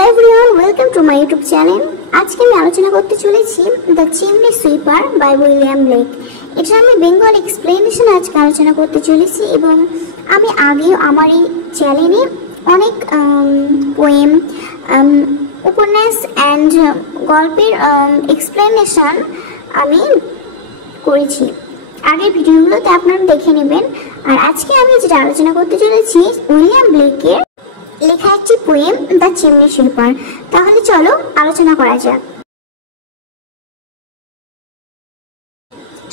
Hello everyone, welcome to my YouTube channel. আজকে আমি আলোচনা করতে চলেছি the chimney sweeper by William Blake. এটা আমি বেঙ্গল এক্সপ্লেনেশন আজকে আলোচনা করতে চলেছি এবং আমি আগেও আমার এই চ্যানেলে অনেক পোয়েম, উপন্যাস অ্যান্ড গল্পের এক্সপ্লেনেশন আমি করেছি। আগের ভিডিওগুলোতে আপনারা দেখে নেবেন। আর আজকে আমি যেটা আলোচনা করতে চলেছি উইলিয়াম ব্লেকের লেখা একটি পোয়েম দ্য চিমনি সুইপার। তাহলে চলো আলোচনা করা যাক।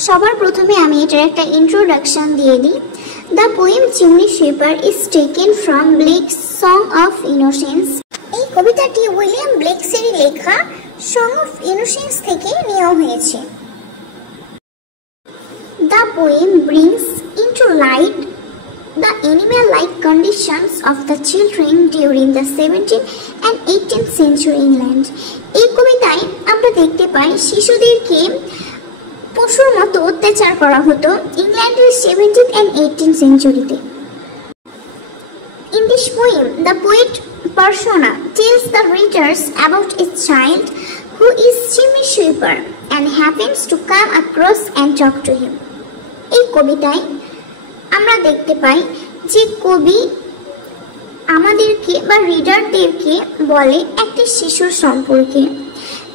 সবার প্রথমে আমি এটার একটা ইন্ট্রোডাকশন দিয়ে দিই। The poem chimney sweeper is taken from Blake's song of innocence. এই কবিতাটি উইলিয়াম ব্লেকসেরই লেখা সং অফ ইনোসেন্স থেকে নেওয়া হয়েছে। The poem brings into light the animal-like conditions of the children during the 17th and 18th century England. এই কবিতায় আমরা দেখতে পাই শিশুদেরকে পশুর মতো অত্যাচার করা হতো ইংল্যান্ডের 17th and 18th centuryতে। In this poem, the poet persona tells the readers about a child who is chimney sweeper and happens to come across and talk to him. এই কবিতায় আমরা দেখতে পাই যে কবি আমাদেরকে বা রিডারদেরকে বলে একটি শিশুর সম্পর্কে,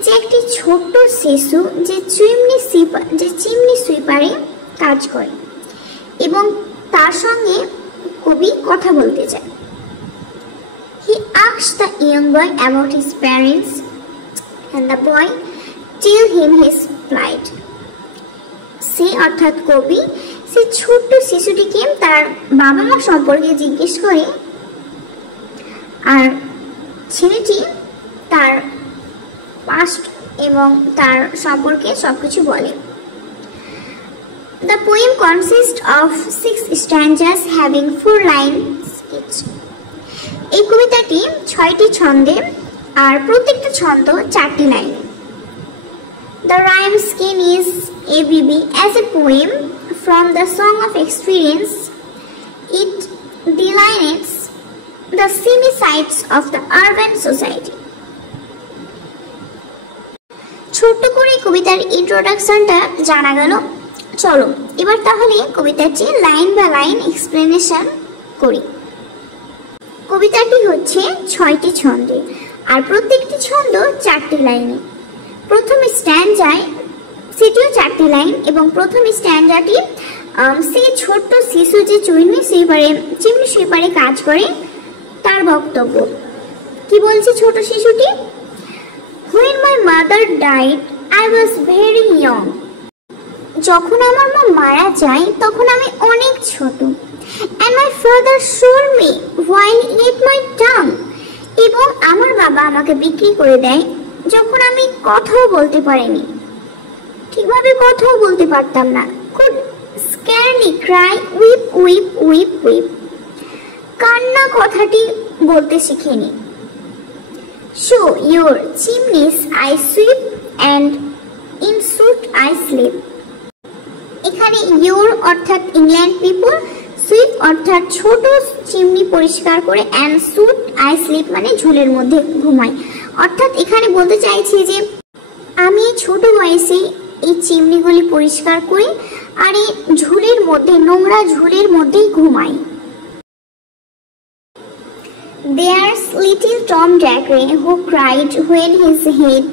যে একটি ছোট্ট শিশু যে চিমনি সুইপারে কাজ করে এবং তার সঙ্গে কবি কথা বলতে চায়। He asked the young boy about his parents and the boy tell him his plight. সে অর্থাৎ কবি সে ছোট্ট শিশুটিকে তার বাবা মা সম্পর্কে জিজ্ঞেস করে আর ছেলেটি তার পাস্ট এবং তার সম্পর্কে সবকিছু বলে। The poem consists of 6 stanzas having 4 lines each. এই কবিতাটি 6টি ছন্দে আর প্রত্যেকটা ছন্দ 4টি line. The rhyme scheme is ABB. As a poem from the Song of Experience, it delineates the seamy sides of the urban society. ছোট্ট করে কবিতার ইন্ট্রোডাকশনটা জানা গেল। চলো এবার তাহলে কবিতাটি লাইন বাই লাইন এক্সপ্লেনেশন করি। কবিতাটি হচ্ছে 6টি ছন্দে আর প্রত্যেকটি ছন্দ 4টি লাইনে। প্রথম স্ট্যান্ডায় সেটিও 4টি লাইন এবং প্রথম স্ট্যান্ডাটি সেই ছোট্ট শিশু যে চিমনি সুইপারে কাজ করে তার বক্তব্য। কি বলছে ছোট শিশুটি? When my mother died, I was very young. যখন আমার মা মারা যায় তখন আমি অনেক ছোট। And my father sold me while it my tongue. এবং আমার বাবা আমাকে বিক্রি করে দেয় যখন আমি কথাও বলতে পারিনি, ঠিকভাবে কথাও বলতে পারতাম না। Could scarcely cry, weep, weep, weep, weep. কান্না কথাটি বলতে শিখিনি। So your chimneys I sweep and in soot I sleep. এখানে your অর্থাৎ ইংল্যান্ড পিপল, সুইপ অর্থাৎ ছোট চিমনি পরিষ্কার করে, and soot I sleep মানে ঝুলের মধ্যে ঘুমাই। অর্থাৎ এখানে বলতে চাইছি যে আমি ছোট বয়সে এই চিমনিগুলি পরিষ্কার করি আর এই ঝুলের মধ্যে, নোংরা ঝুলের মধ্যেই ঘুমাই। There's little Tom Dacre who cried when his head.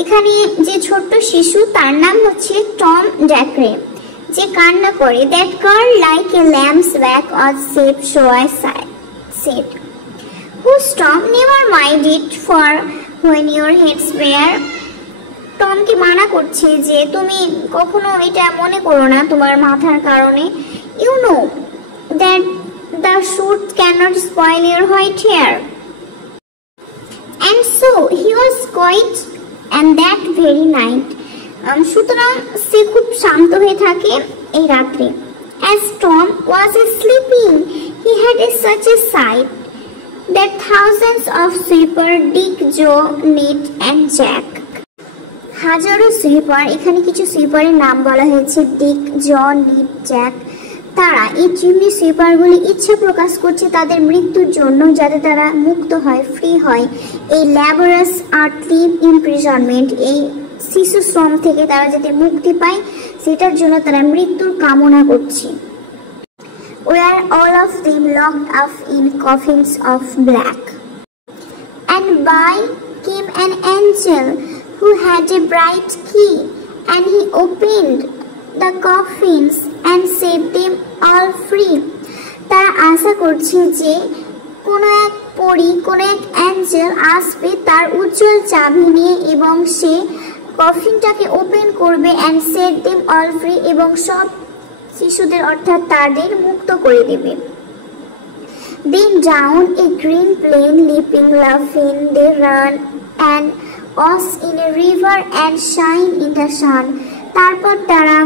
এখানে যে ছোট্ট শিশু তার নাম হচ্ছে টম ড্যাক্রে, যে কান্না করে। That girl like a lamb's back or shape so I said. Whose Tom never mind it for when your head's bare. টমকে মানা করছে যে তুমি কখনো এটা মনে করো না তোমার মাথার কারণে। You know that the soot cannot spoil your white hair. And so he was quiet and that very night. সুতরাং সে খুব শান্ত হয়ে থাকে এই রাত্রে। As Tom was sleeping, he had such a sight that thousands of sweeper Dick, Joe, Ned and Jack. হাজারো sweeper, এখানে কিছু সুইপারের নাম বলা হয়েছে ডিক, জন, নিড, জ্যাক। তারা এই চিমনি সুইপারগুলি ইচ্ছা প্রকাশ করছে তাদের মৃত্যুর জন্য, যাতে তারা মুক্ত হয়, ফ্রি হয় এই ল্যাবোরাস আর্থলি ইমপ্রিজনমেন্ট, এই শিশু শ্রম থেকে তারা যাতে মুক্তি পায় সেটার জন্য তারা মৃত্যুর কামনা করছে। We are all of them locked up in coffins of black. And by came an angel who had a bright key, and he opened the coffins and set them all free. তারা আশা করছে যে কোনো এক পরী, কোনো এক Angel আসবে তার উজ্জ্বল চাবি নিয়ে এবং সে কফিনটাকে ওপেন করবে and set them all free এবং সব শিশুদের অর্থাৎ তাদের মুক্ত করে দেবে। Then down a green plain, leaping, laughing, they run and wash in a river and shine in the sun. তারপর তারা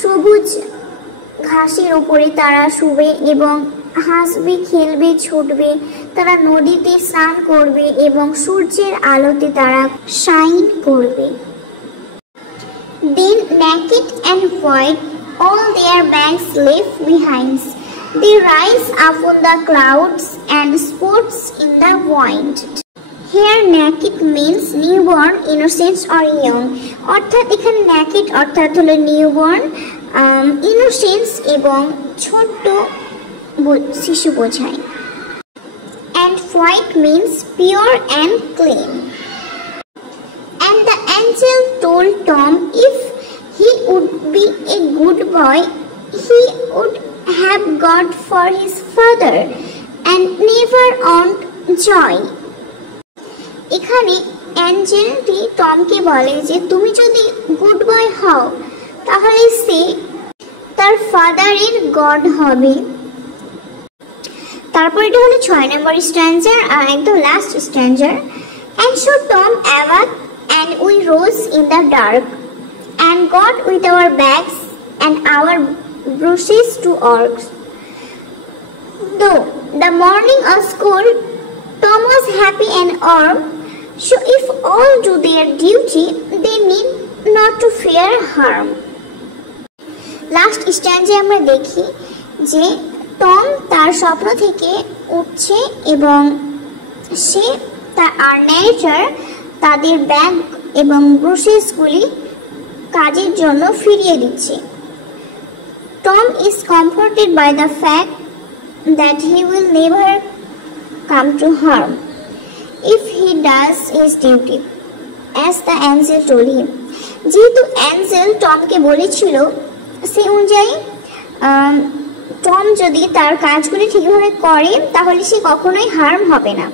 সবুজ ঘাসের উপরে তারা শুবে এবং হাসবে, খেলবে, ছুটবে, তারা নদীতে স্নান করবে এবং সূর্যের আলোতে তারা শাইন করবে। Then naked and void, all their banks left behind, they rise up on the clouds and sports in the wind. Here naked means newborn, innocent or young. অর্থাৎ এখানে naked অর্থাৎ হলো newborn, innocence এবং ছোট্ট শিশু বোঝায়। And white means pure and clean. And the angel told Tom if he would be a good boy, he would have God for his father and never owned joy. এখানে অ্যাঞ্জেলটি টমকে বলে যে তুমি যদি good boy হও তাহলে সে তার ফাদারের god হবে। তারপর এটা হলো 6 নম্বর স্ট্যান্জার আর একদম last স্ট্যান্জার। And so Tom awoke and we rose in the dark and got with our bags and our brushes to work. Though the morning of school, Tom was happy and warm, so if all do their duty, they need not to fear harm. Last স্ট্যান্ডে আমরা দেখি যে Tom তার স্বপ্ন থেকে উঠছে এবং সে তার ন্যারেটর তাদের ব্যাগ এবং ব্রুশেসগুলি কাজের জন্য ফিরিয়ে দিচ্ছে। Tom is comforted by the fact that he will never come to harm if he does his duty as the angel told him. যেহেতু অ্যাঞ্জেল টমকে বলেছিল সে অনুযায়ী টম যদি তার কাজগুলি ঠিকভাবে করে তাহলে সে কখনোই হার্ম হবে না।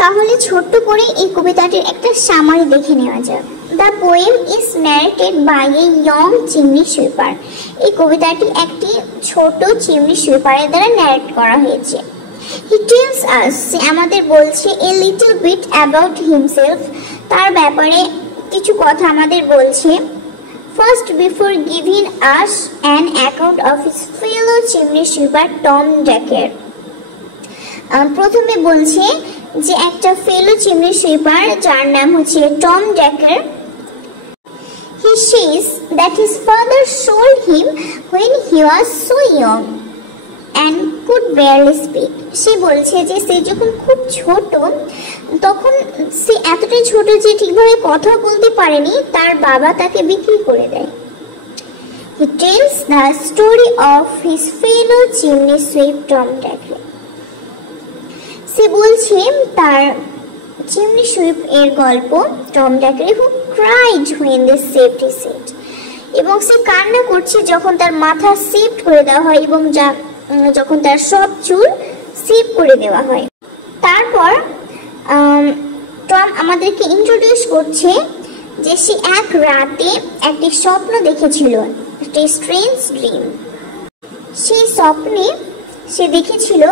তাহলে ছোট্ট করে এই কবিতাটির একটা সামারি দেখে নেওয়া যাক। The poem is narrated by a young chimney sweeper. এই কবিতাটি একটি ছোট চিমনি সুইপারের দ্বারা ন্যারেট করা হয়েছে। হি টেলস আস, সে আমাদের বলছে a little bit about himself, তার ব্যাপারে কিছু কথা আমাদের বলছে। First before giving us an account of his fellow chimney sweeper Tom ড্যাকের। প্রথমে বলছে যে একটা ফেলো চিমনি সুইপার যার নাম হচ্ছে Tom Dacre, he says that his father sold him when he was so young and could barely speak. সে বলছে যে সে যখন খুব ছোট তখন সে এতটাই ছোট যে ঠিকভাবে কথা বলতে পারেনি, তার বাবা তাকে বিক্রি করে দেয়। He tells the story of his fellow chimney sweep Tom Dacre. সে বলছে তার চিমনি সুইপ এর গল্প Tom Dacre who cried when they saved his seat, এবং সে কান্না করছে যখন তার মাথা শিফট করে দেওয়া হয় এবং যখন তার সব চুল শিফট করে দেওয়া হয়। তারপর টম আমাদেরকে ইন্ট্রোডিউস করছে যে সে এক রাতে একটি স্বপ্ন দেখেছিল, একটি স্ট্রেঞ্জ ড্রিম। সেই স্বপ্নে সে দেখেছিল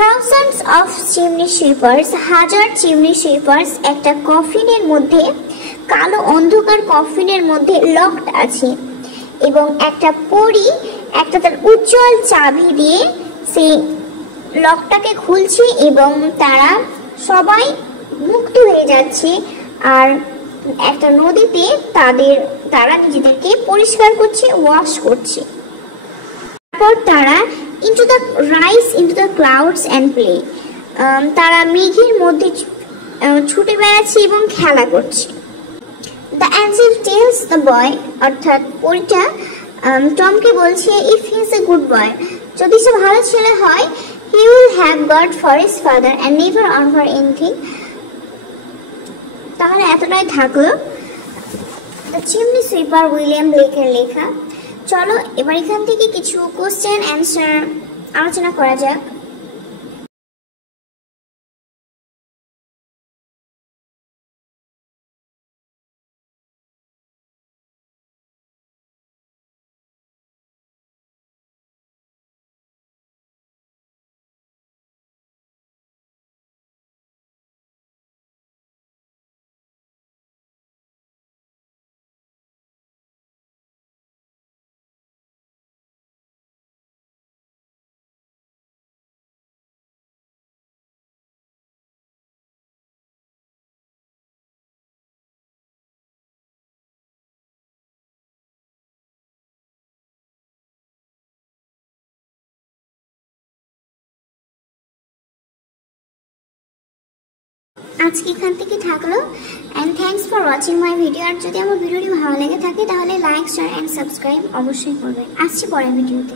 thousands of chimney sweepers, হাজার চিমনি সুইপার্স একটা কফিনের মধ্যে, কালো অন্ধকার কফিনের মধ্যে লকড আছে এবং একটা পরী একটা তার উজ্জ্বল চাবি দিয়ে সেই লকটাকে খুলছে এবং তারা সবাই মুক্ত হয়ে যাচ্ছে আর একটা নদীতে তারা নিজেদেরকে পরিষ্কার করছে, ওয়াশ করছে। তারপর তারা rise into the clouds and play. তারা মেঘের মধ্যে ছুটে বেড়াচ্ছে এবং খেলা করছে। The angel tells the boy, অর্থাৎ পরীটা টমকে বলছে, if he is a good boy, যদি সে ভালো ছেলে হয়, he will have God for his father and never offer anything. তাহলে এতটাই থাকলো দ্য চিমনি সুইপার উইলিয়াম ব্লেকের লেখা। চলো এবার এখান থেকে কিছু কোশ্চেন অ্যান্সার আলোচনা করা যাক। আজকে এখান থেকে থাকলো and thanks for watching my video. আর যদি আমার ভিডিওটি ভালো লেগে থাকে তাহলে লাইক শেয়ার অ্যান্ড সাবস্ক্রাইব অবশ্যই করবেন। আসছি পরের ভিডিওতে।